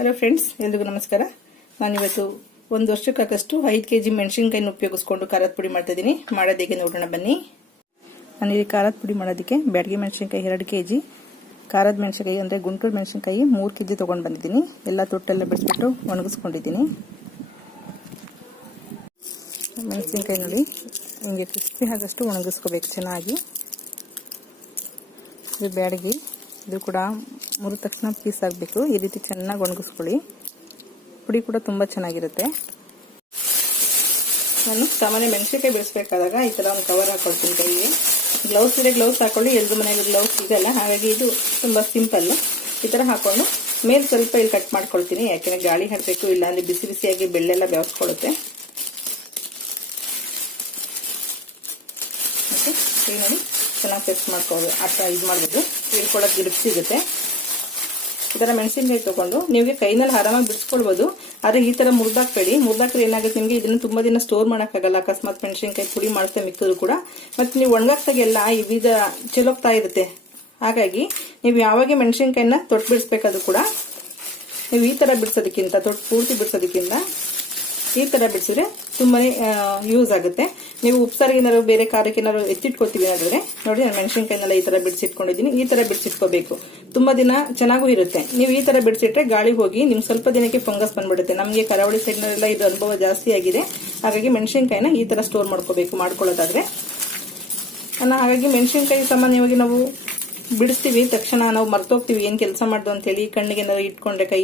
Hello friends, ಎಲ್ರಿಗೂ ನಮಸ್ಕಾರ. ನಾನಿವತ್ತು 1 ವರ್ಷಕ್ಕಾಗಷ್ಟು 5 kg ಮೆಣಸಿನಕಾಯಿನ ಉಪಯೋಗಿಸ್ಕೊಂಡು ಖಾರದ ಪುಡಿ ಮಾಡ್ತಾ ಇದ್ದೀನಿ. ಮಾಡೋದು ಹೇಗೆ ನೋಡೋಣ ಬನ್ನಿ. ನಾನಿಲ್ಲಿ ಖಾರದ ಪುಡಿ ಮಾಡೋದಕ್ಕೆ ಬ್ಯಾಡಗಿ ಮೆಣಸಿನಕಾಯಿ 2 kg, ಖಾರದ ಮೆಣಸಿನಕಾಯಿ ಅಂದರೆ ಗುಂಟೂರು ಮೆಣಸಿನಕಾಯಿ 3 kg ತೊಗೊಂಡು ಬಂದಿದ್ದೀನಿ. ಎಲ್ಲ ತೊಟ್ಟೆಲ್ಲ ಬಿಡಿಸ್ಬಿಟ್ಟು ಒಣಗಿಸ್ಕೊಂಡಿದ್ದೀನಿ. ಮೆಣಸಿನಕಾಯಿ ನೋಡಿ ಹಿಂಗೆ ಕ್ರಿಸ್ಪಿ ಆಗಷ್ಟು ಒಣಗಿಸ್ಕೋಬೇಕು ಚೆನ್ನಾಗಿ. ಇದು ಬ್ಯಾಡಗಿ, ಇದು ಕೂಡ ಮುರಿದ ತಕ್ಷಣ ಪೀಸ್ ಆಗಬೇಕು. ಈ ರೀತಿ ಚೆನ್ನಾಗಿ ಒಣಗಿಸ್ಕೊಳ್ಳಿ. ಪುಡಿ ಕೂಡ ತುಂಬ ಚೆನ್ನಾಗಿರುತ್ತೆ. ನಾನು ಸಾಮಾನ್ಯ ಮೆಣಸಿನಕಾಯಿ ಬೆಳೆಸಬೇಕಾದಾಗ ಈ ಥರ ಒಂದು ಕವರ್ ಹಾಕೊಳ್ತೀನಿ ಕೈಗೆ. ಗ್ಲೌಸ್ ಇದೆ, ಗ್ಲೌಸ್ ಹಾಕೊಳ್ಳಿ. ಎಲ್ಲರ ಮನೆಗೆ ಗ್ಲೌಸ್ ಇದೆಲ್ಲ, ಹಾಗಾಗಿ ಇದು ತುಂಬ ಸಿಂಪಲ್ಲು. ಈ ಥರ ಹಾಕೊಂಡು ಮೇಲೆ ಸ್ವಲ್ಪ ಇಲ್ಲಿ ಕಟ್ ಮಾಡ್ಕೊಳ್ತೀನಿ, ಯಾಕೆಂದರೆ ಗಾಳಿ ಹಾಕಬೇಕು, ಇಲ್ಲಾಂದರೆ ಬಿಸಿ ಬಿಸಿಯಾಗಿ ಬೆಳ್ಳೆಲ್ಲ ಬೆಳೆಸ್ಕೊಳ್ಳುತ್ತೆ. ಓಕೆ, ಈಗ ನೋಡಿ ಚೆನ್ನಾಗಿ ಪೇಸ್ಟ್ ಮಾಡ್ಕೋಬೇಕು. ಇದು ಮಾಡಬೇಕು, ಇಳ್ಕೊಳ್ಳೋಕೆ ಗಿಡಕ್ಕೆ ಸಿಗುತ್ತೆ. ಈ ಥರ ಮೆಣಸಿನಕಾಯಿ ತೊಗೊಂಡು ನಿಮಗೆ ಕೈನಲ್ಲಿ ಆರಾಮಾಗಿ ಬಿಡಿಸ್ಕೊಳ್ಬೋದು. ಆದರೆ ಈ ಥರ ಮುರಿದಾಕ್ಬೇಡಿ. ಮುರಿದಾಕ್ರೆ ಏನಾಗುತ್ತೆ, ನಿಮಗೆ ಇದನ್ನು ತುಂಬ ದಿನ ಸ್ಟೋರ್ ಮಾಡೋಕ್ಕಾಗಲ್ಲ. ಅಕಸ್ಮಾತ್ ಮೆಣಸಿನಕಾಯಿ ಪುಡಿ ಮಾಡ್ತಾ ಮಿಕ್ಕಿದ್ರು ಕೂಡ ಮತ್ತು ನೀವು ಒಣಗಾಕ್ದಾಗೆಲ್ಲ ವಿಧ ಚೆಲ್ಲೋಗ್ತಾ ಇರುತ್ತೆ. ಹಾಗಾಗಿ ನೀವು ಯಾವಾಗ ಮೆಣಸಿನಕಾಯಿನ ತೊಟ್ಟು ಬಿಡಿಸ್ಬೇಕಾದ್ರೂ ಕೂಡ ನೀವು ಈ ಥರ ಬಿಡಿಸೋದಕ್ಕಿಂತ, ತೊಟ್ಟು ಪೂರ್ತಿ ಬಿಡಿಸೋದಕ್ಕಿಂತ ಈ ಥರ ಬಿಡಿಸಿದ್ರೆ ತುಂಬಾ ಯೂಸ್ ಆಗುತ್ತೆ. ನೀವು ಉಪ್ಸಾರಿಗೇನಾದ್ರು ಬೇರೆ ಖಾರಕ್ಕೇನಾದ್ರು ಎತ್ತಿಟ್ಕೊಳ್ತೀವಿ ಅನ್ನೋದ್ರೆ ನೋಡಿ, ನಾನು ಮೆಣಸಿನಕಾಯಿನೆಲ್ಲ ಈ ಥರ ಬಿಡಿಸಿಟ್ಕೊಂಡಿದ್ದೀನಿ. ಈ ಥರ ಬಿಡಿಸಿಟ್ಕೋಬೇಕು, ತುಂಬ ದಿನ ಚೆನ್ನಾಗೂ ಇರುತ್ತೆ. ನೀವು ಈ ಥರ ಬಿಡಿಸಿಟ್ರೆ ಗಾಳಿ ಹೋಗಿ ನಿಮ್ಗೆ ಸ್ವಲ್ಪ ದಿನಕ್ಕೆ ಫಂಗಸ್ ಬಂದ್ಬಿಡುತ್ತೆ. ನಮಗೆ ಕರಾವಳಿ ಸೈಡ್ನಲ್ಲೆಲ್ಲ ಇದು ಅನುಭವ ಜಾಸ್ತಿ ಆಗಿದೆ. ಹಾಗಾಗಿ ಮೆಣಸಿನಕಾಯಿನ ಈ ಥರ ಸ್ಟೋರ್ ಮಾಡ್ಕೊಳ್ಳೋದಾದ್ರೆ ಹಾಗಾಗಿ ಮೆಣಸಿನಕಾಯಿ ಸಾಮಾನ್ಯವಾಗಿ ನಾವು ಬಿಡಿಸ್ತೀವಿ ತಕ್ಷಣ ನಾವು ಮರ್ತೋಗ್ತೀವಿ ಏನು ಕೆಲಸ ಮಾಡ್ದು ಅಂತೇಳಿ. ಕಣ್ಣಿಗೆ ಏನಾದ್ರು ಇಟ್ಕೊಂಡ್ರೆ ಕೈ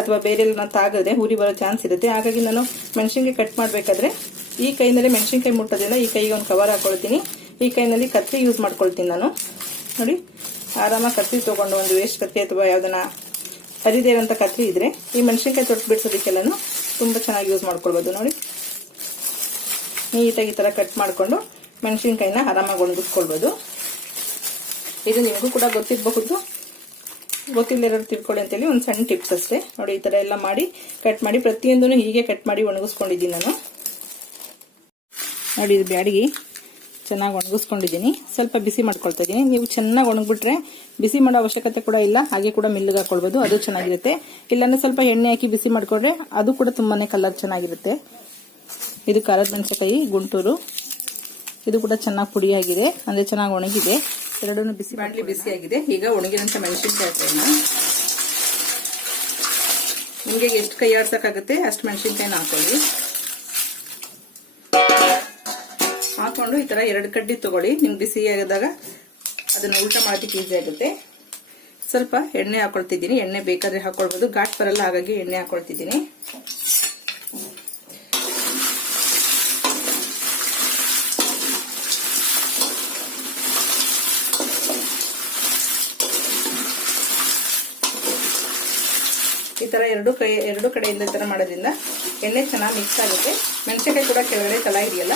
ಅಥವಾ ಬೇರೆ ಎಲ್ಲ ತಾಗದೆ ಉರಿ ಬರೋ ಚಾನ್ಸ್ ಇರುತ್ತೆ. ಹಾಗಾಗಿ ನಾನು ಮೆಣಸಿನಕಾಯಿ ಕಟ್ ಮಾಡಬೇಕಾದ್ರೆ ಈ ಕೈನಲ್ಲಿ ಮೆಣಸಿನಕಾಯಿ ಮುಟ್ಟೋದ್ರಿಂದ ಈ ಕೈಗೆ ಒಂದು ಕವರ್ ಹಾಕೊಳ್ತೀನಿ. ಈ ಕೈನಲ್ಲಿ ಕತ್ತಿ ಯೂಸ್ ಮಾಡ್ಕೊಳ್ತೀನಿ ನಾನು. ನೋಡಿ, ಆರಾಮಾಗಿ ಕತ್ತಿ ತೊಗೊಂಡು, ಒಂದು ವೇಸ್ಟ್ ಕತ್ತಿ ಅಥವಾ ಯಾವ್ದನ್ನ ಹರಿದೇ ಇರೋಂಥ ಕತ್ತಿ ಇದ್ರೆ ಈ ಮೆಣಸಿನಕಾಯಿ ತೊಟ್ಟು ಬಿಡಿಸೋದಕ್ಕೆಲ್ಲನೂ ತುಂಬ ಚೆನ್ನಾಗಿ ಯೂಸ್ ಮಾಡ್ಕೊಳ್ಬೋದು. ನೋಡಿ, ನೀಟಾಗಿ ಈ ಥರ ಕಟ್ ಮಾಡಿಕೊಂಡು ಮೆಣಸಿನಕಾಯಿನ ಆರಾಮಾಗಿ ಒಣಗಿಸ್ಕೊಳ್ಬೋದು. ಇದು ನಿಮಗೂ ಕೂಡ ಗೊತ್ತಿರಬಹುದು, ಗೊತ್ತಿಲ್ಲದಿರೋರು ತಿಳ್ಕೊಳ್ಳಿ ಅಂತೇಳಿ ಒಂದು ಸಣ್ಣ ಟಿಪ್ಸ್ ಅಷ್ಟೇ. ನೋಡಿ, ಈ ಥರ ಎಲ್ಲ ಮಾಡಿ ಕಟ್ ಮಾಡಿ ಪ್ರತಿಯೊಂದನ್ನು ಹೀಗೆ ಕಟ್ ಮಾಡಿ ಒಣಗಿಸ್ಕೊಂಡಿದ್ದೀನಿ ನಾನು. ನೋಡಿ, ಇದು ಬ್ಯಾಡಗಿ ಚೆನ್ನಾಗಿ ಒಣಗಿಸ್ಕೊಂಡಿದ್ದೀನಿ. ಸ್ವಲ್ಪ ಬಿಸಿ ಮಾಡ್ಕೊಳ್ತಾ ಇದ್ದೀನಿ. ನೀವು ಚೆನ್ನಾಗಿ ಒಣಗಿಬಿಟ್ರೆ ಬಿಸಿ ಮಾಡೋ ಅವಶ್ಯಕತೆ ಕೂಡ ಇಲ್ಲ, ಹಾಗೆ ಕೂಡ ಮಿಲ್ಲಿಗೆ ಹಾಕೊಳ್ಬೋದು, ಅದು ಚೆನ್ನಾಗಿರುತ್ತೆ. ಇಲ್ಲಾಂದ್ರೆ ಸ್ವಲ್ಪ ಎಣ್ಣೆ ಹಾಕಿ ಬಿಸಿ ಮಾಡ್ಕೊಂಡ್ರೆ ಅದು ಕೂಡ ತುಂಬಾನೇ ಕಲರ್ ಚೆನ್ನಾಗಿರುತ್ತೆ. ಇದು ಖಾರದ ಮೆಣಸಿನಕಾಯಿ ಗುಂಟೂರು, ಇದು ಕೂಡ ಚೆನ್ನಾಗಿ ಪುಡಿಯಾಗಿದೆ, ಅಂದ್ರೆ ಚೆನ್ನಾಗಿ ಒಣಗಿದೆ. ಎರಡೂ ಬಿಸಿ ಬಾಣಲಿ ಬಿಸಿಯಾಗಿದೆ. ಈಗ ಒಣಗಿದಂತ ಮೆಣಸಿನಕಾಯಿನ ನಿಮಗೆ ಎಷ್ಟು ಕೈ ಆಡ್ಸಕ್ಕಾಗುತ್ತೆ ಅಷ್ಟು ಮೆಣಸಿನಕಾಯಿನ ಹಾಕೊಳ್ಳಿ. ಹಾಕೊಂಡು ಈ ತರ 2 ಕಡ್ಡಿ ತಗೊಳ್ಳಿ. ನಿಮ್ಗೆ ಬಿಸಿ ಆದಾಗ ಅದನ್ನ ಉಲ್ಟಾ ಮಾಡೋದಕ್ಕೆ ಈಸಿ ಆಗುತ್ತೆ. ಸ್ವಲ್ಪ ಎಣ್ಣೆ ಹಾಕೊಳ್ತಿದ್ದೀನಿ. ಎಣ್ಣೆ ಬೇಕಾದ್ರೆ ಹಾಕೊಳ್ಬಹುದು, ಘಾಟ್ ಬರಲ್ಲ, ಹಾಗಾಗಿ ಎಣ್ಣೆ ಹಾಕೊಳ್ತಿದ್ದೀನಿ. ಈ ತರ ಎರಡು ಕಡೆಯಿಂದ ಈ ತರ ಮಾಡೋದ್ರಿಂದ ಎಣ್ಣೆ ಚೆನ್ನಾಗಿ ಮಿಕ್ಸ್ ಆಗುತ್ತೆ. ಮೆಣಸಿನಕಾಯಿ ಕೂಡ ಕೆಳಗಡೆ ತಳ ಇದೆಯಲ್ಲ,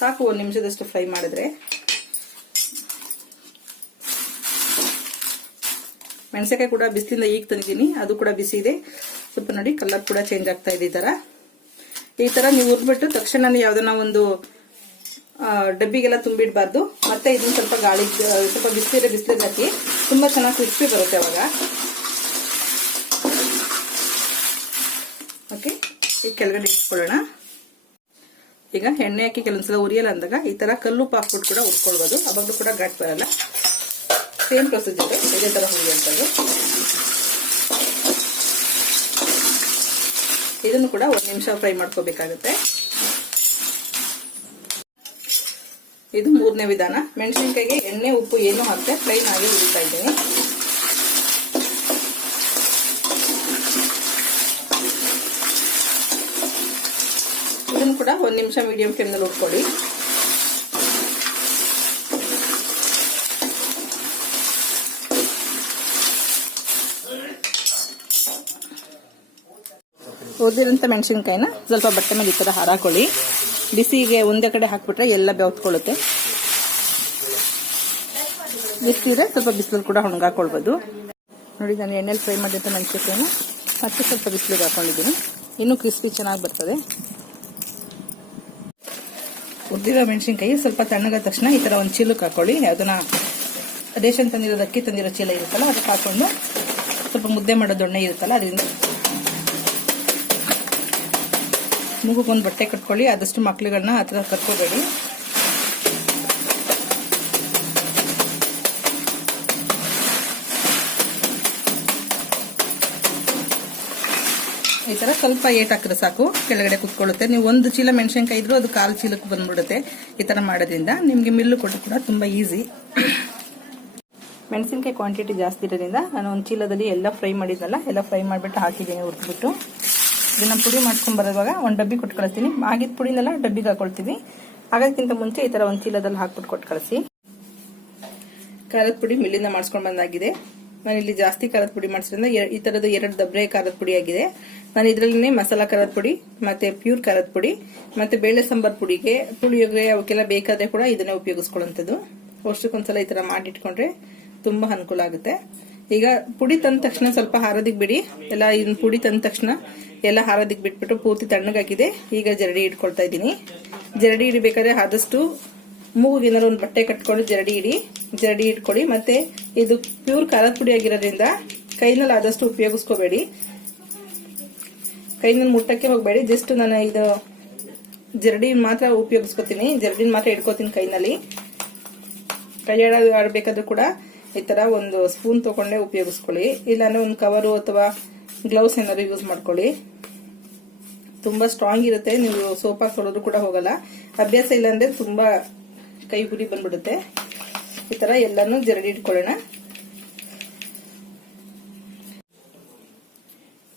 ಸಾಕು 1 ನಿಮಿಷದಷ್ಟು ಫ್ರೈ ಮಾಡಿದ್ರೆ. ಮೆಣಸಿನಕಾಯಿ ಕೂಡ ಬಿಸಿಲಿಂದ ಈಗ ತಂದಿದ್ದೀನಿ, ಅದು ಕೂಡ ಬಿಸಿ ಇದೆ. ಸ್ವಲ್ಪ ನೋಡಿ, ಕಲರ್ ಕೂಡ ಚೇಂಜ್ ಆಗ್ತಾ ಇದೆ. ಈ ತರ ನೀವು ಹುರ್ಬಿಟ್ಟು ತಕ್ಷಣ ಯಾವ್ದನ್ನ ಒಂದು ಡಬ್ಬಿಗೆಲ್ಲ ತುಂಬಿಡಬಾರ್ದು. ಮತ್ತೆ ಇದನ್ನ ಸ್ವಲ್ಪ ಗಾಳಿ, ಸ್ವಲ್ಪ ಬಿಸಿಲಿಗೆ ಹಾಕಿ ತುಂಬಾ ಚೆನ್ನಾಗಿ ಕ್ರಿಸ್ಪಿ ಬರುತ್ತೆ ಅವಾಗ. ಓಕೆ, ಈಗ ಕೆಳಗಡೆ ಇಟ್ಕೊಳ್ಳೋಣ. ಈಗ ಎಣ್ಣೆ ಹಾಕಿ ಕೆಲವೊಂದ್ಸಲ ಉರಿಯಲ್ಲ ಅಂದಾಗ ಈ ತರ ಕಲ್ಲುಪ್ಪು ಹಾಕ್ಬಿಟ್ಟು ಕೂಡ ಹುರ್ಕೊಳ್ಬೋದು, ಅವಾಗಲೂ ಕೂಡ ಘಾಟ್ ಬರಲ್ಲ. ಸೇಮ್ ಪ್ರೊಸೀಜರ್, ಇದೇ ತರ ಹುರಿಯುವಂಥದ್ದು. ಇದನ್ನು ಕೂಡ 1 ನಿಮಿಷ ಫ್ರೈ ಮಾಡ್ಕೋಬೇಕಾಗುತ್ತೆ. ಇದು 3ನೇ ವಿಧಾನ. ಮೆಣಸಿನಕಾಯಿಗೆ ಎಣ್ಣೆ ಉಪ್ಪು ಏನು ಹಾಕ್ತೆ ಪ್ಲೈನ್ ಆಗಿ ಹುರಿತಾ ಇದ್ದೀನಿ. ಇದನ್ನು ಕೂಡ 1 ನಿಮಿಷ ಮೀಡಿಯಂ ಫ್ಲೇಮ್ನಲ್ಲಿ ಹುರ್ಕೊಳ್ಳಿ. ಹುರಿದಿರೋಂಥ ಮೆಣಸಿನಕಾಯಿನ ಸ್ವಲ್ಪ ಬಟ್ಟೆ ಮೇಲೆ ಈ ಥರ ಹಾರಾಕೊಳ್ಳಿ. ಬಿಸಿಗೆ ಒಂದೇ ಕಡೆ ಹಾಕ್ಬಿಟ್ರೆ ಎಲ್ಲ ಬೆವ್ತ್ಕೊಳ್ಳುತ್ತೆ. ಬಿಸಿದ್ರೆ ಸ್ವಲ್ಪ ಬಿಸಿಲಲ್ಲಿ ಕೂಡ ಒಣಗಾಕೊಳ್ಬೋದು. ನೋಡಿ, ನಾನು ಎಣ್ಣೆಲಿ ಫ್ರೈ ಮಾಡಿದಂಥ ಮೆಣಸಿನಕಾಯಿನ ಮತ್ತೆ ಸ್ವಲ್ಪ ಬಿಸಿಲಿಗೆ ಹಾಕೊಂಡಿದ್ದೀನಿ. ಇನ್ನೂ ಕ್ರಿಸ್ಪಿ ಚೆನ್ನಾಗಿ ಬರ್ತದೆ. ಹುರಿದಿರೋ ಮೆಣಸಿನ್ಕಾಯಿ ಸ್ವಲ್ಪ ತಣ್ಣಗಾದ ತಕ್ಷಣ ಈ ಥರ ಒಂದು ಚೀಲಕ್ಕೆ ಹಾಕೊಳ್ಳಿ. ಅದನ್ನ ರೇಷನ್ ತಂದಿರೋದು ಅಕ್ಕಿ ತಂದಿರೋ ಚೀಲ ಇರುತ್ತಲ್ಲ ಅದಕ್ಕೆ ಹಾಕೊಂಡು ಸ್ವಲ್ಪ ಮುದ್ದೆ ಮಾಡೋ ದೊಣ್ಣೆ ಇರುತ್ತಲ್ಲ ಅದರಿಂದ ಮೂಗುಗೊಂದು ಬಟ್ಟೆ ಕಟ್ಕೊಳ್ಳಿ. ಆದಷ್ಟು ಮಕ್ಳುಗಳನ್ನ ಆ ಥರ ಕಟ್ಕೋಬೇಡಿ. ಈ ಥರ ಸ್ವಲ್ಪ ಏಟ್ ಹಾಕಿದ್ರೆ ಸಾಕು, ಕೆಳಗಡೆ ಕುತ್ಕೊಳ್ಳುತ್ತೆ. ನೀವು ಒಂದು ಚೀಲ ಮೆಣಸಿನ್ಕಾಯಿ ಇದ್ರೂ ಅದು 1/4 ಚೀಲಕ್ಕೆ ಬಂದ್ಬಿಡುತ್ತೆ. ಈ ಥರ ಮಾಡೋದ್ರಿಂದ ನಿಮಗೆ ಮಿಲ್ಲು ಕೊಟ್ಟು ಕೂಡ ತುಂಬ ಈಸಿ. ಮೆಣಸಿನ್ಕಾಯಿ ಕ್ವಾಂಟಿಟಿ ಜಾಸ್ತಿ ಇರೋದ್ರಿಂದ ನಾನು ಒಂದು ಚೀಲದಲ್ಲಿ ಎಲ್ಲ ಫ್ರೈ ಮಾಡಿದ್ನಲ್ಲ ಎಲ್ಲ ಫ್ರೈ ಮಾಡಿಬಿಟ್ಟು ಹಾಕಿದ್ದೀನಿ ಹುರಿದ್ಬಿಟ್ಟು. ಇದನ್ನ ಪುಡಿ ಮಾಡ್ಕೊಂಡು ಬರೋವಾಗ ಒಂದು ಡಬ್ಬಿ ಕೊಟ್ಟು ಕಳಿಸ್ತೀನಿ. ಆಗಿದ್ದ ಪುಡಿನೆಲ್ಲ ಡಬ್ಬಿಗೆ ಹಾಕೊಳ್ತೀವಿ. ಆಗೋದಕ್ಕಿಂತ ಮುಂಚೆ ಈ ಥರ ಒಂದು ಚೀಲದಲ್ಲಿ ಹಾಕ್ಬಿಟ್ಟು ಕೊಟ್ಟು ಕಳಿಸಿ. ಖಾರದ ಪುಡಿ ಮಿಲ್ಲಿಂದ ಮಾಡಿಸ್ಕೊಂಡು ಬಂದಾಗಿದೆ. ನಾನು ಇಲ್ಲಿ ಜಾಸ್ತಿ ಖಾರದ ಪುಡಿ ಮಾಡಿಸೋದ್ರಿಂದ ಈ ಥರದ 2 ದಬ್ರೆ ಖಾರದ ಪುಡಿ ಆಗಿದೆ. ನಾನು ಇದರಲ್ಲಿ ಮಸಾಲಾ ಖಾರದ ಪುಡಿ ಮತ್ತೆ ಪ್ಯೂರ್ ಖಾರದ ಪುಡಿ ಮತ್ತೆ ಬೇಳೆ ಸಾಂಬಾರ್ ಪುಡಿಗೆ ಪುಳಿಯೋಗರೆ ಅವಕ್ಕೆಲ್ಲ ಬೇಕಾದ್ರೆ ಕೂಡ ಇದನ್ನೇ ಉಪಯೋಗಿಸ್ಕೊಳ್ಳುವಂಥದ್ದು. ವರ್ಷಕ್ಕೊಂದ್ಸಲ ಈ ಥರ ಮಾಡಿಟ್ಕೊಂಡ್ರೆ ತುಂಬಾ ಅನುಕೂಲ ಆಗುತ್ತೆ. ಈಗ ಪುಡಿ ತಂದ ತಕ್ಷಣ ಸ್ವಲ್ಪ ಹಾರೋದಿಕ್ ಬಿಡಿ. ಎಲ್ಲ ಇದನ್ನ ಪುಡಿ ತಂದ ತಕ್ಷಣ ಎಲ್ಲ ಹಾರೋದಿಕ್ ಬಿಟ್ಬಿಟ್ಟು ಪೂರ್ತಿ ತಣ್ಣಗಾಗಿದೆ. ಈಗ ಜರಡಿ ಇಟ್ಕೊಳ್ತಾ ಇದ್ದೀನಿ. ಜರಡಿ ಇಡಬೇಕಾದ್ರೆ ಆದಷ್ಟು ಮೂಗಿಗೆ ಏನಾದ್ರು ಒಂದು ಬಟ್ಟೆ ಕಟ್ಕೊಂಡು ಜರಡಿ ಇಟ್ಕೊಳ್ಳಿ. ಮತ್ತೆ ಇದು ಪ್ಯೂರ್ ಖಾರದ ಪುಡಿ ಆಗಿರೋದ್ರಿಂದ ಕೈನಲ್ಲಿ ಆದಷ್ಟು ಉಪಯೋಗಿಸ್ಕೋಬೇಡಿ. ಕೈನಲ್ಲಿ ಮುಟ್ಟಕ್ಕೆ ಹೋಗಬೇಡಿ. ಜಸ್ಟ್ ನಾನು ಇದು ಜರಡಿ ಮಾತ್ರ ಉಪಯೋಗಿಸ್ಕೋತೀನಿ. ಜರಡಿನ ಮಾತ್ರ ಇಟ್ಕೋತೀನಿ ಕೈನಲ್ಲಿ. ಕೈ ಆಡಬೇಕಾದ್ರೂ ಕೂಡ ಈ ತರ ಒಂದು ಸ್ಪೂನ್ ತಗೊಂಡೇ ಉಪಯೋಗಿಸ್ಕೊಳ್ಳಿ. ಇಲ್ಲಾಂದ್ರೆ ಒಂದು ಕವರು ಅಥವಾ ಗ್ಲೌಸ್ ಏನಾದ್ರು ಯೂಸ್ ಮಾಡ್ಕೊಳ್ಳಿ. ತುಂಬಾ ಸ್ಟ್ರಾಂಗ್ ಇರುತ್ತೆ. ನೀವು ಸೋಪಾಗಿ ತೊಳೆದ್ರು ಕೂಡ ಹೋಗಲ್ಲ. ಅಭ್ಯಾಸ ಇಲ್ಲಾಂದ್ರೆ ತುಂಬಾ ಕೈ ಗುರಿ ಬಂದ್ಬಿಡುತ್ತೆ. ಈ ತರ ಎಲ್ಲಾನು ಜರಡಿ ಇಟ್ಕೊಳ್ಳೋಣ.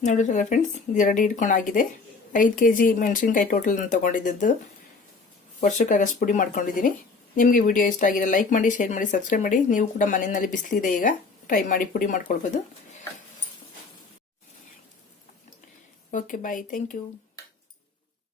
ನೋಡಿದ್ರಲ್ಲ ಫ್ರೆಂಡ್ಸ್, ಜರಡಿ ಇಟ್ಕೊಂಡಾಗಿದೆ. 5 kg ಮೆಣಸಿನ್ಕಾಯಿ ಟೋಟಲ್ ನಾನು ತಗೊಂಡಿದ್ದು. ವರ್ಷಕ್ಕಾಗಷ್ಟು ಪುಡಿ ಮಾಡ್ಕೊಂಡಿದ್ದೀನಿ. ನಿಮಗೆ ವಿಡಿಯೋ ಇಷ್ಟ ಆಗಿದೆ ಲೈಕ್ ಮಾಡಿ, ಶೇರ್ ಮಾಡಿ, ಸಬ್ಸ್ಕ್ರೈಬ್ ಮಾಡಿ. ನೀವು ಕೂಡ ಮನೆಯಲ್ಲಿ ಬಿಸಿಲಿದೆ, ಈಗ ಟ್ರೈ ಮಾಡಿ ಪುಡಿ ಮಾಡ್ಕೊಳ್ಬೋದು. Okay, bye, thank you.